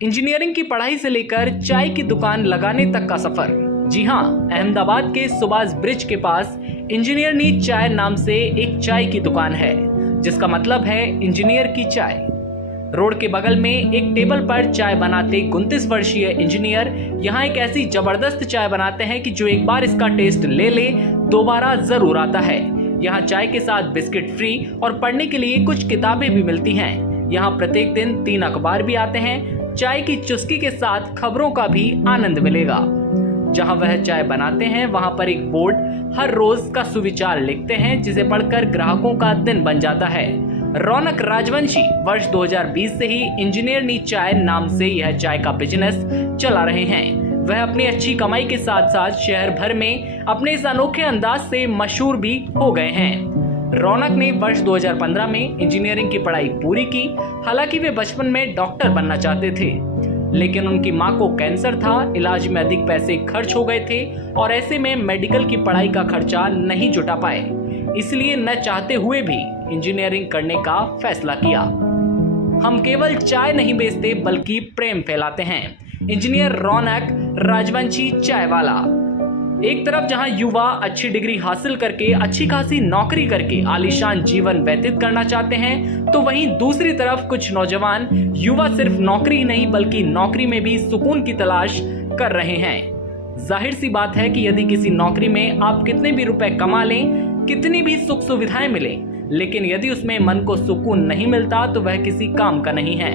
Engineering की पढ़ाई से लेकर चाय की दुकान लगाने तक का सफर। जी हाँ, अहमदाबाद के सुभाष ब्रिज के पास इंजीनियर नी चाय नाम से एक चाय की दुकान है, जिसका मतलब है इंजीनियर की चाय। रोड के बगल में एक टेबल पर चाय बनाते 29 वर्षीय इंजीनियर यहाँ एक ऐसी जबरदस्त चाय बनाते हैं कि जो एक बार इसका टेस्ट ले दोबारा जरूर आता है। यहाँ चाय के साथ बिस्किट फ्री और पढ़ने के लिए कुछ किताबें भी मिलती हैं। यहाँ प्रत्येक दिन 3 अखबार भी आते हैं। चाय की चुस्की के साथ खबरों का भी आनंद मिलेगा। जहाँ वह चाय बनाते हैं वहाँ पर एक बोर्ड हर रोज का सुविचार लिखते हैं, जिसे पढ़कर ग्राहकों का दिन बन जाता है। रौनक राजवंशी वर्ष 2020 से ही इंजीनियर नी चाय नाम से यह चाय का बिजनेस चला रहे हैं। वह अपनी अच्छी कमाई के साथ साथ शहर भर में अपने इस अनोखे अंदाज से मशहूर भी हो गए हैं। रौनक ने वर्ष 2015 में इंजीनियरिंग की पढ़ाई पूरी की। हालांकि वे बचपन में डॉक्टर बनना चाहते थे, लेकिन उनकी मां को कैंसर था। इलाज में अधिक पैसे खर्च हो गए थे और ऐसे में मेडिकल की पढ़ाई का खर्चा नहीं जुटा पाए, इसलिए न चाहते हुए भी इंजीनियरिंग करने का फैसला किया। हम केवल चाय नहीं बेचते बल्कि प्रेम फैलाते हैं। इंजीनियर रौनक राजवंशी चाय वाला। एक तरफ जहां युवा अच्छी डिग्री हासिल करके अच्छी खासी नौकरी करके आलीशान जीवन व्यतीत करना चाहते हैं, तो वहीं दूसरी तरफ कुछ नौजवान युवा सिर्फ नौकरी ही नहीं बल्कि नौकरी में भी सुकून की तलाश कर रहे हैं। जाहिर सी बात है कि यदि किसी नौकरी में आप कितने भी रुपए कमा लें, कितनी भी सुख सुविधाएं मिले, लेकिन यदि उसमें मन को सुकून नहीं मिलता तो वह किसी काम का नहीं है।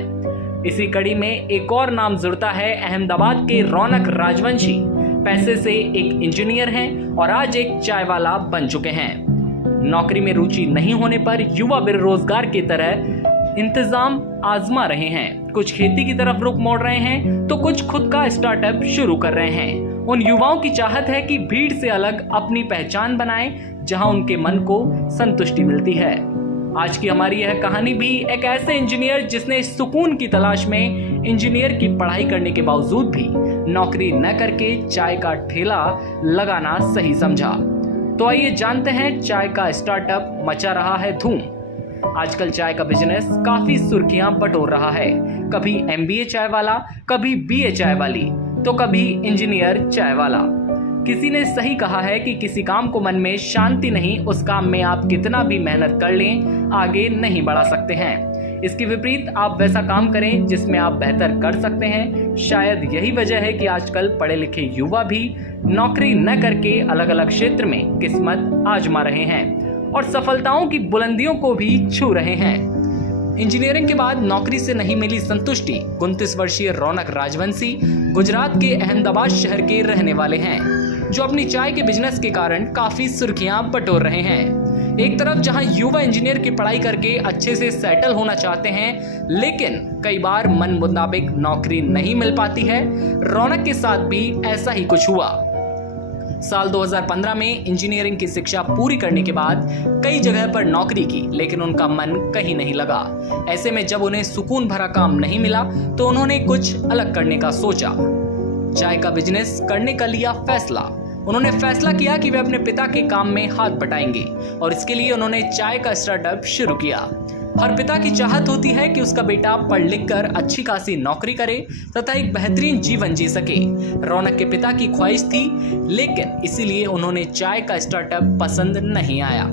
इसी कड़ी में एक और नाम जुड़ता है अहमदाबाद के रौनक राजवंशी। पैसे से एक इंजीनियर हैं और आज एक चाय वाला बन चुके हैं। नौकरी में रुचि नहीं होने पर युवा बेरोजगार की तरह इंतजाम आजमा रहे हैं। कुछ खेती की तरफ रुख मोड़ रहे हैं तो कुछ खुद का स्टार्टअप शुरू कर रहे हैं। उन युवाओं की चाहत है कि भीड़ से अलग अपनी पहचान बनाएं, जहां उनके मन को संतुष्टि मिलती है। आज की हमारी यह कहानी भी एक ऐसे इंजीनियर जिसने सुकून की तलाश में इंजीनियर की पढ़ाई करने के बावजूद भी नौकरी न करके चाय का ठेला लगाना सही समझा। तो आइए जानते हैं चाय का स्टार्टअप मचा रहा है धूम। आजकल चाय का बिजनेस काफी सुर्खियां बटोर रहा है। कभी MBA चाय वाला, कभी BA चाय वाली, तो कभी इंजीनियर चाय वाला। किसी ने सही कहा है कि किसी काम को मन में शांति नहीं, उस काम में आप कितना भी मेहनत कर लें आगे नहीं बढ़ा सकते हैं। इसके विपरीत आप वैसा काम करें जिसमें आप बेहतर कर सकते हैं। शायद यही वजह है कि आजकल पढ़े लिखे युवा भी नौकरी न करके अलग अलग क्षेत्र में किस्मत आजमा रहे हैं और सफलताओं की बुलंदियों को भी छू रहे हैं। इंजीनियरिंग के बाद नौकरी से नहीं मिली संतुष्टि। 29 वर्षीय रौनक राजवंशी गुजरात के अहमदाबाद शहर के रहने वाले हैं, जो अपनी चाय के बिजनेस के कारण काफी सुर्खियां बटोर रहे हैं। एक तरफ जहां युवा इंजीनियर की पढ़ाई करके अच्छे से सेटल होना चाहते हैं, लेकिन कई बार मन मुताबिक नौकरी नहीं मिल पाती है। रौनक के साथ भी ऐसा ही कुछ हुआ। साल 2015 में इंजीनियरिंग की शिक्षा पूरी करने के बाद कई जगह पर नौकरी की, लेकिन उनका मन कहीं नहीं लगा। ऐसे में जब उन्हें सुकून भरा काम नहीं मिला तो उन्होंने कुछ अलग करने का सोचा। चाय का बिजनेस करने का लिया फैसला। उन्होंने फैसला किया कि वे अपने पिता के काम में हाथ बटाएंगे और इसके लिए उन्होंने चाय का स्टार्टअप शुरू किया। हर पिता की चाहत होती है कि उसका बेटा पढ़ लिख कर अच्छी खासी नौकरी करे तथा एक बेहतरीन जीवन जी सके। रौनक के पिता की ख्वाहिश थी, लेकिन इसीलिए उन्होंने चाय का स्टार्टअप पसंद नहीं आया।